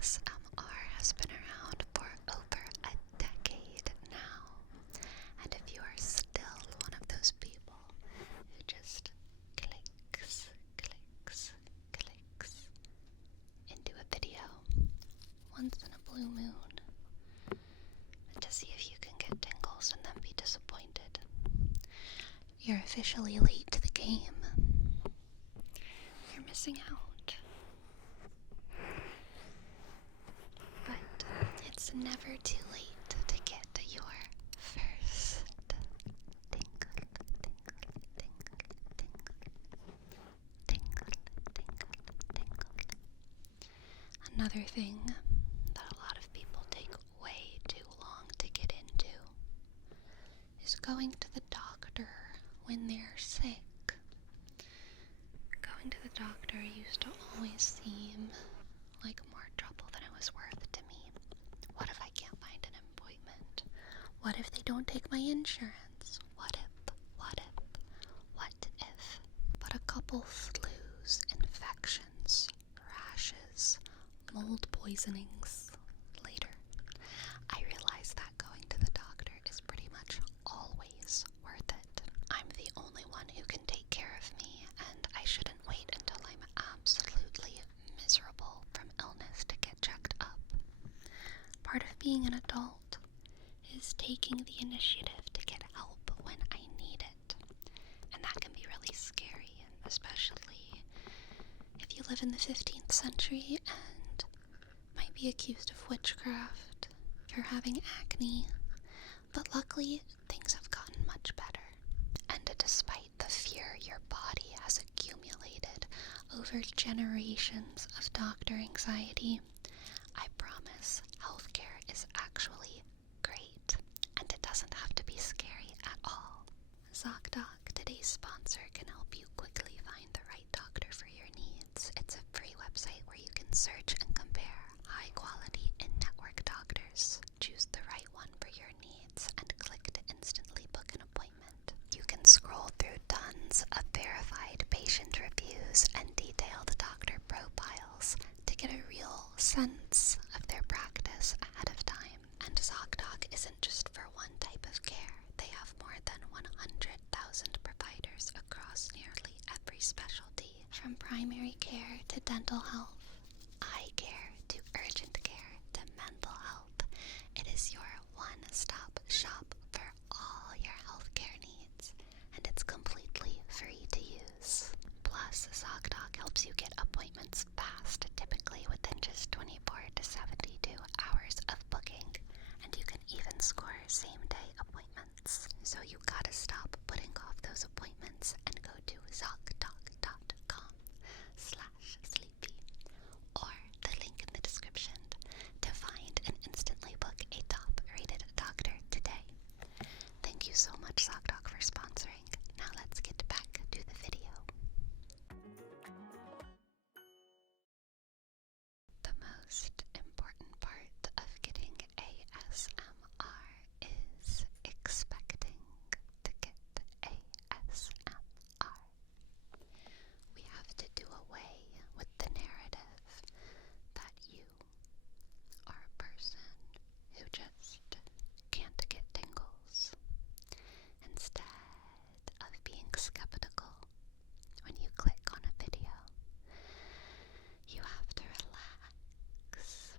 ASMR has been around for over a decade now, and if you are still one of those people who just clicks into a video once in a blue moon to see if you can get tingles and then be disappointed, you're officially late to the game. You're missing out. But it's never too late to get your first tingle. Another thing that a lot of people take way too long to get into is going to the doctor when they're sick. Going to the doctor used to always seem like more trouble than it was worth to me. What if I can't find an appointment? What if they don't take my insurance? What if? But a couple flus, infections, rashes, mold poisonings later, I realized that going to the doctor is pretty much always worth it. I'm the only one who can take care of me, and I shouldn't wait until I'm absolutely miserable from illness to get checked up. Part of being an adult is taking the initiative to get help when I need it. And that can be really scary, especially if you live in the 15th century and might be accused of witchcraft, if you're having acne. But luckily, things have gotten much better. And despite the fear your body has accumulated over generations of doctor anxiety, I promise healthcare is actually great, and it doesn't have to be scary at all. ZocDoc, today's sponsor, can help you quickly find the right doctor for your needs. It's a free website where you can search and compare high-quality in-network doctors. Choose the right one for your needs and click to instantly book an appointment. You can scroll through tons of verified patient reviews and detailed doctor profiles to get a real sense of their practice ahead of time. And ZocDoc isn't just for one type of care. They have more than 100,000 providers across nearly every specialty, from primary care to dental health, eye care to urgent care to mental health. It is your one-stop shop for all your healthcare needs, and it's completely free to use. Plus, ZocDoc helps you get appointments fast, typically within just 24 to 72 hours of booking, and you can even score same-day appointments. So you gotta stop putting off those appointments and go to ZocDoc.com/sleepy or the link in the description to find and instantly book a top-rated doctor today. Thank you so much, ZocDoc, for sponsoring. Now let's get back to the video. The most important part of getting ASMR is expecting to get ASMR. We have to do away with the narrative that you are a person who just can't get tingles. Instead of being skeptical when you click on a video, you have to relax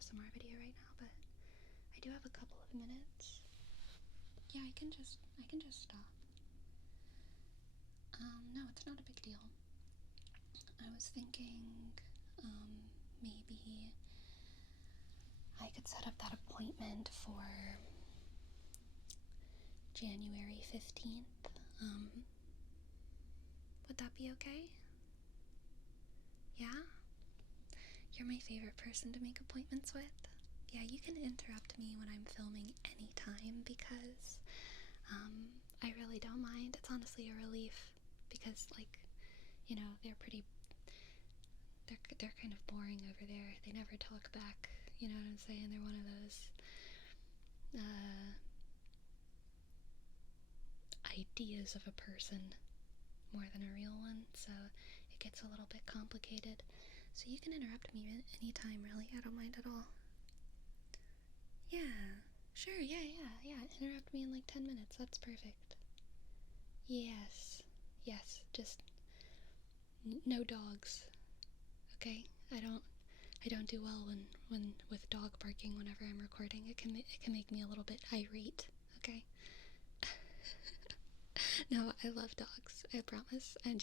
ASMR video right now, but I do have a couple of minutes. Yeah, I can just stop. No, it's not a big deal. I was thinking, maybe I could set up that appointment for January 15th. Would that be okay? Yeah? You're my favorite person to make appointments with. Yeah, you can interrupt me when I'm filming anytime because, I really don't mind. It's honestly a relief because, like, you know, they're kind of boring over there. They never talk back, you know what I'm saying? They're one of those, ideas of a person more than a real one, so it gets a little bit complicated. So you can interrupt me anytime, really. I don't mind at all. Yeah, sure, yeah. Interrupt me in like 10 minutes. That's perfect. Yes, just no dogs. Okay? I don't do well when with dog barking whenever I'm recording. It can make me a little bit irate, okay? No, I love dogs. I promise. I'm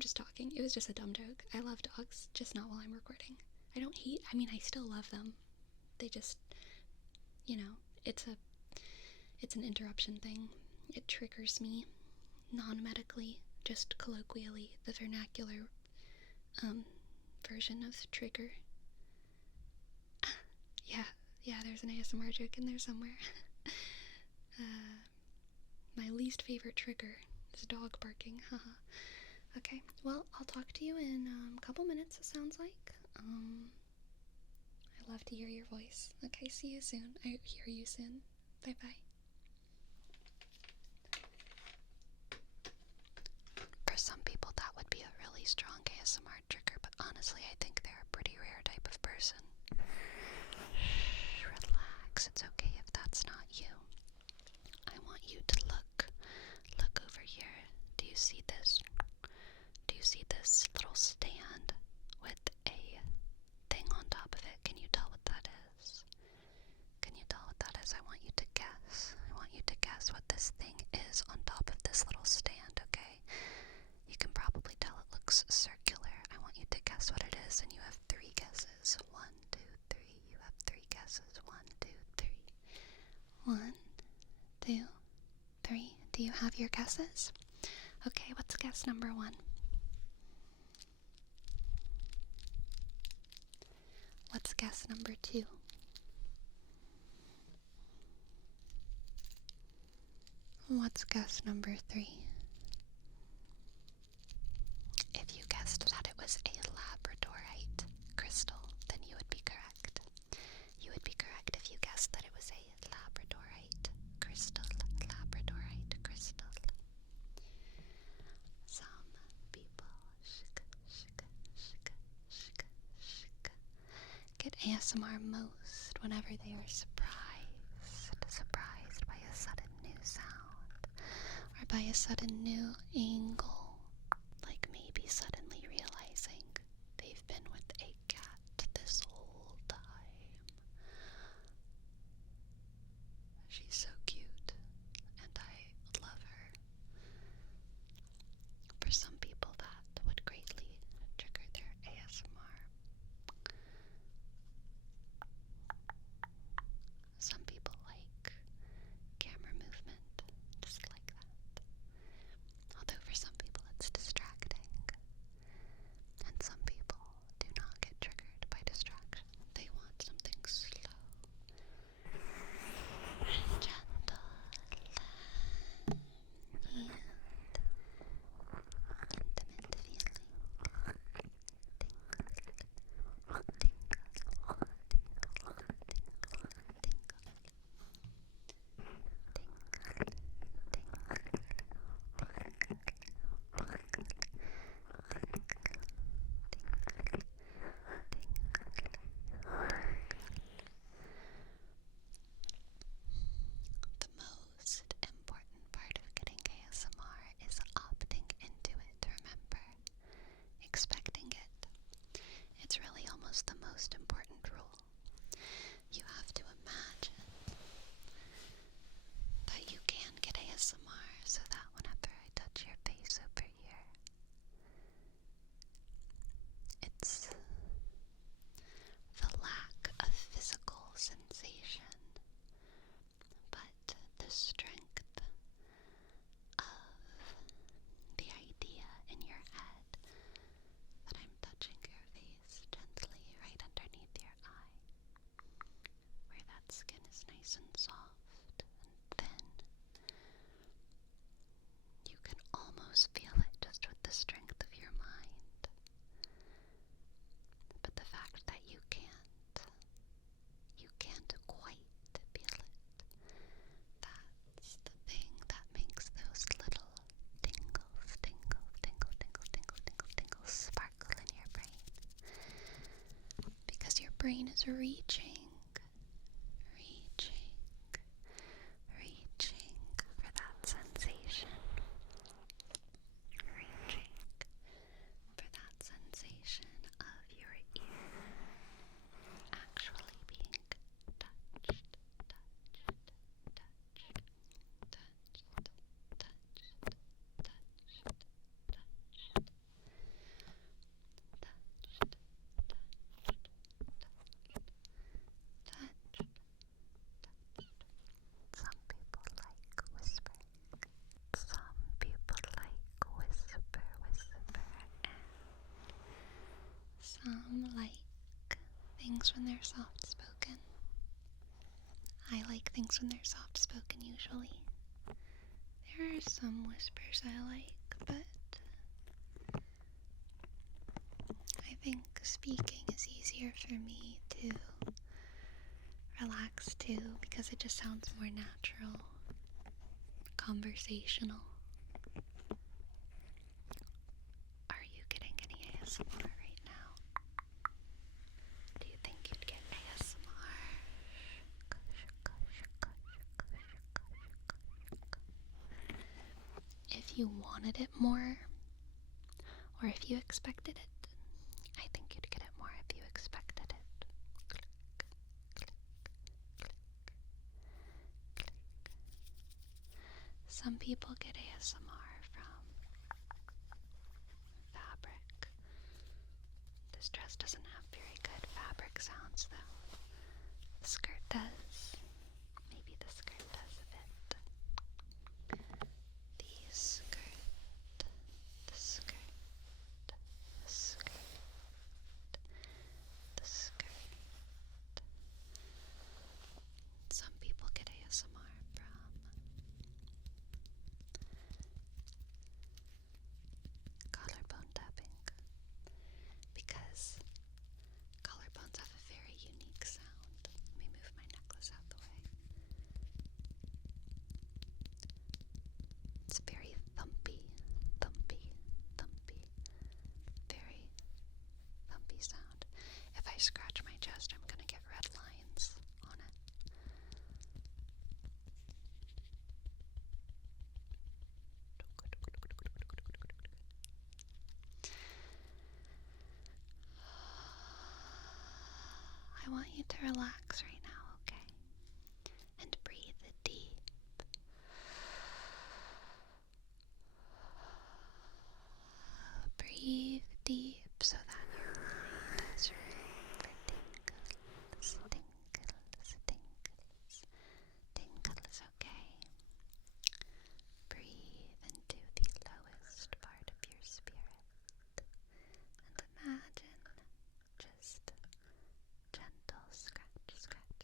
just talking. It was just a dumb joke. I love dogs, just not while I'm recording. I still love them. They just, you know, it's an interruption thing. It triggers me non-medically, just colloquially, the vernacular version of trigger. Yeah, there's an ASMR joke in there somewhere. My least favorite trigger is dog barking. Haha. Okay, well, I'll talk to you in a couple minutes, it sounds like. I love to hear your voice. Okay, see you soon. I hear you soon. Bye-bye. For some people, that would be a really strong ASMR trigger, but honestly, I think they're a pretty rare type of person. Shh, relax. It's okay if that's not you. I want you to look over here. Do you see this? Do you see this little stand with a thing on top of it? Can you tell what that is? Can you tell what that is? I want you to guess. I want you to guess what this thing is on top of this little stand, okay? You can probably tell it looks circular. I want you to guess what it is, and you have 3 guesses. 1, 2, 3. You have 3 guesses. 1, 2, 3. 1, 2, 3. Do you have your guesses? Okay, what's guess number 1? What's guess number 2? What's guess number 3? If you guessed that it was a labradorite crystal, then you would be correct. You would be correct if you guessed that it was a labradorite crystal. Labradorite crystal. Some people get ASMR most whenever they are surprised by a sudden new sound or by a sudden new angle, like maybe suddenly realizing they've been with a cat this whole time. She's so cute, and I love her. For some people, that would greatly trigger their ASMR. Some people like camera movement, just like that. Although for some people it's distracting. And some people do not get triggered by distraction. They want something slow and gentle. is reaching, reaching, reaching for that sensation. Reaching for that sensation of your ear actually being touched, Some people like whispering. Some people like whisper. Some like things when they're soft spoken. I like things when they're soft spoken usually. There are some whispers I like, but I think speaking is easier for me to relax to because it just sounds more natural, conversational. Are you getting any ASMR right now? Do you think you'd get ASMR? If you wanted it more, or if you expected it, I think you'd get it more if you expected it. Some people get ASMR from fabric. This dress doesn't have very good fabric sounds though. The skirt does. Maybe the skirt does a bit. The skirt, the skirt, the skirt, the skirt. Some people get ASMR from collarbone tapping because collarbones have a very unique sound. Let me move my necklace out the way. It's very thumpy, thumpy, thumpy, very thumpy sound. If I scratch my chest, I'm gonna get red lines on it. I want you to relax right now, okay? And breathe deep. Breathe deep so that your mind has room for tingles, tingles, tingles. Tingles, okay? Breathe into the lowest part of your spirit and imagine just gentle scratch, scratch,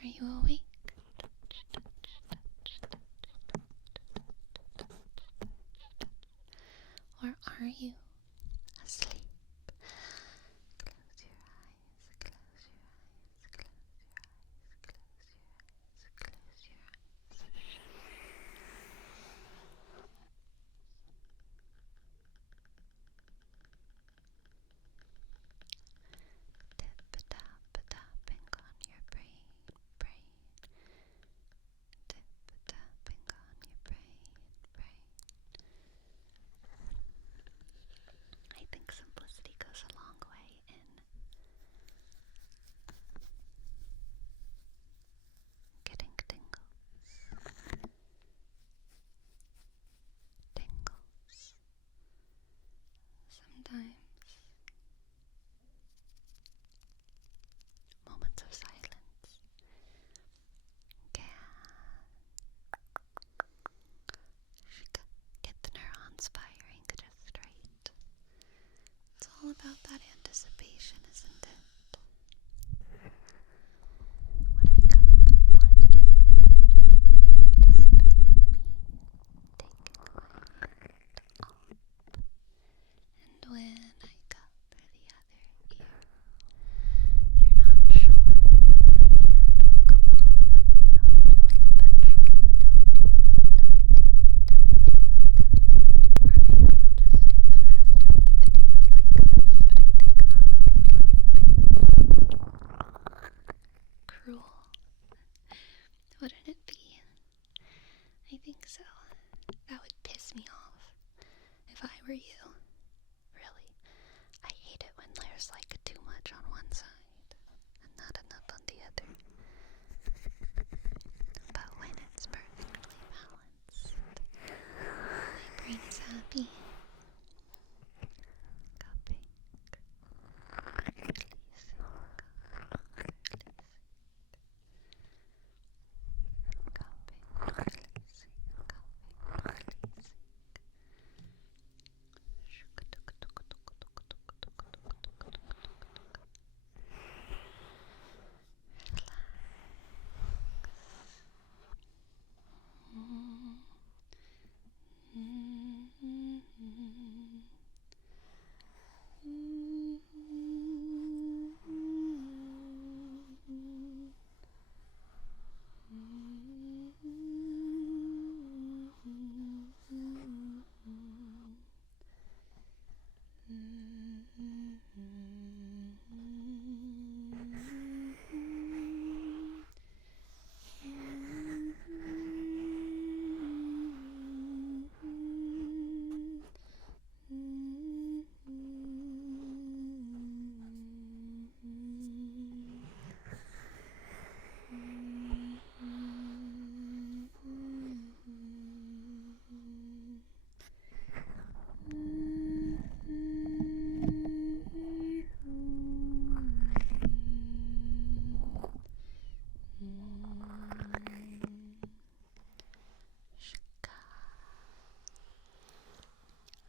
Are you awake? Or are you asleep? Close your eyes, close your eyes, close your eyes, close your eyes. Tip-a-tap-a-tapping on your brain. Tip-a-tapping on your brain. I think simplicity goes a long way in getting tingles. Sometimes moments of silence can get the neurons firing just right. It's all about that anticipation, isn't it? When I cut one ear, you anticipated me taking my hand off. And when I cut the other ear, you're not sure when my hand will come off, but you know it will eventually, don't you? Or maybe I'll just do the rest of the video like this, but I think that would be a little bit cruel. Wouldn't it be? I think so. That would piss me off if I were you. Really. I hate it when there's like too much on one side and not enough on the other. But when it's perfectly balanced, my brain is happy. Cupping. Releasing.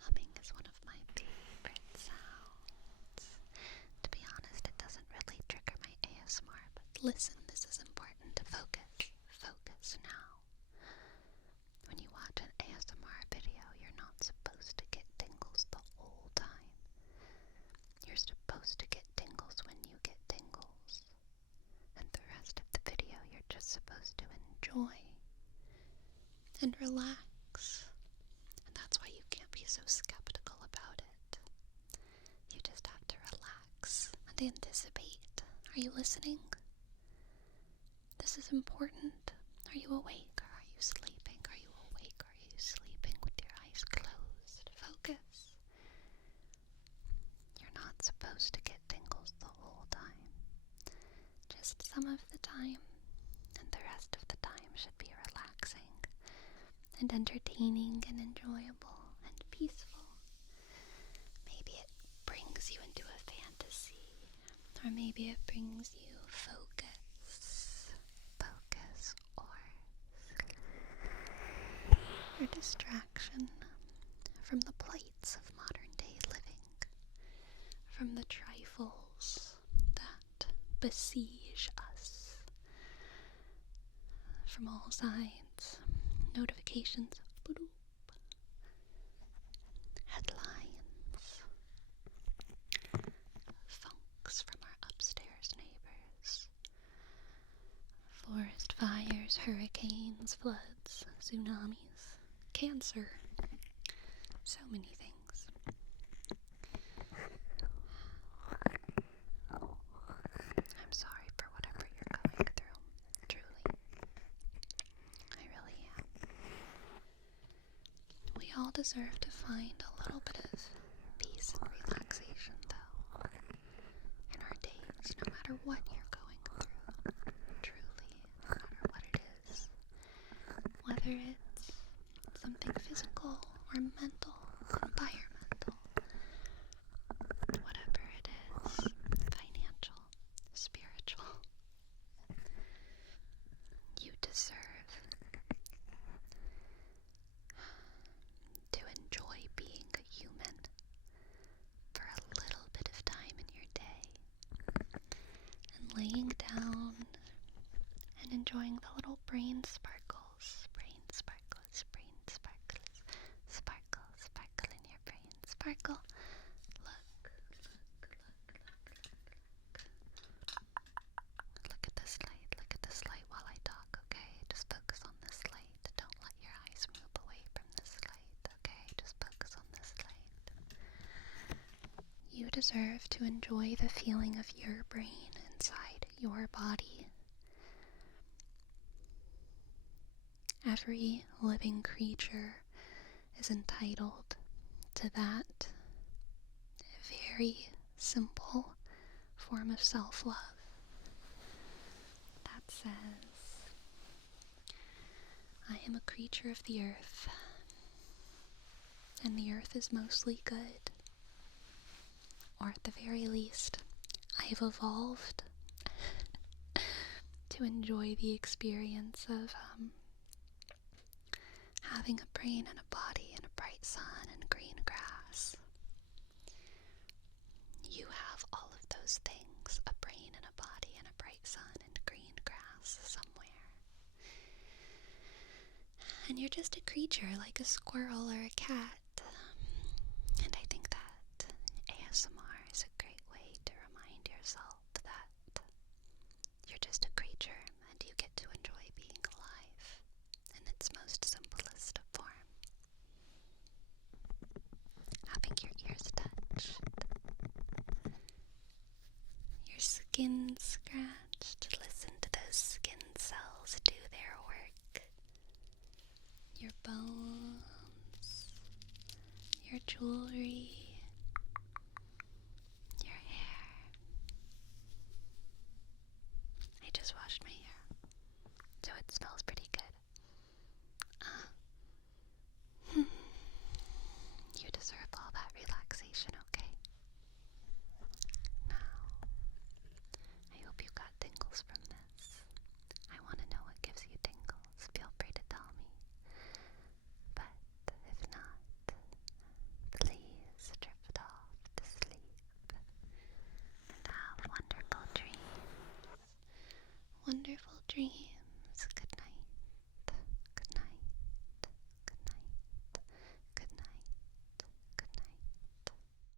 Humming is one of my favorite sounds. To be honest, it doesn't really trigger my ASMR, but listen, this is important to focus. Focus now. When you watch an ASMR video, you're not supposed to get tingles the whole time. You're supposed to get tingles when you get tingles. And the rest of the video, you're just supposed to enjoy and relax. And that's why you can't be so skeptical about it. You just have to relax and anticipate. Are you listening? This is important. Are you awake or are you sleeping? Are you awake or are you sleeping with your eyes closed? Focus. You're not supposed to get tingles the whole time. Just some of the time. And the rest of the time should be relaxing and entertaining and enjoyable and peaceful. Maybe it brings you into a fantasy, or maybe it brings you focus, or distraction from the plights of modern day living, from the trifles that besiege us, from all sides. Notifications. Boop. Headlines. Funks from our upstairs neighbors. Forest fires, hurricanes, floods, tsunamis, cancer. So many things. I'm sorry for whatever you're going through. Truly. I really am. We all deserve to find a little bit of peace and relaxation, though, in our days, no matter what you're going through. Truly, no matter what it is. Whether it's something physical or mental, environmental, whatever it is, financial, spiritual, you deserve to enjoy being a human for a little bit of time in your day and laying down and enjoying the little brain sparkles, sparkle in your brain, sparkle. Look at this light while I talk, okay? Just focus on this light. Don't let your eyes move away from this light, okay? Just focus on this light. You deserve to enjoy the feeling of your brain inside your body. Every living creature is entitled to that very simple form of self-love that says, I am a creature of the earth, and the earth is mostly good, or at the very least, I've evolved to enjoy the experience of having a brain and a body and a bright sun and green grass. You have all of those things, a brain and a body and a bright sun and green grass somewhere. And you're just a creature like a squirrel or a cat. And I think that ASMR is a great way to remind yourself that you're just a creature and you get to enjoy being alive in its most simplest form. Having your ears touched, your skin scratched, listen to those skin cells do their work. Your bones, your jewelry, your hair. I just washed my hair, so it smells pretty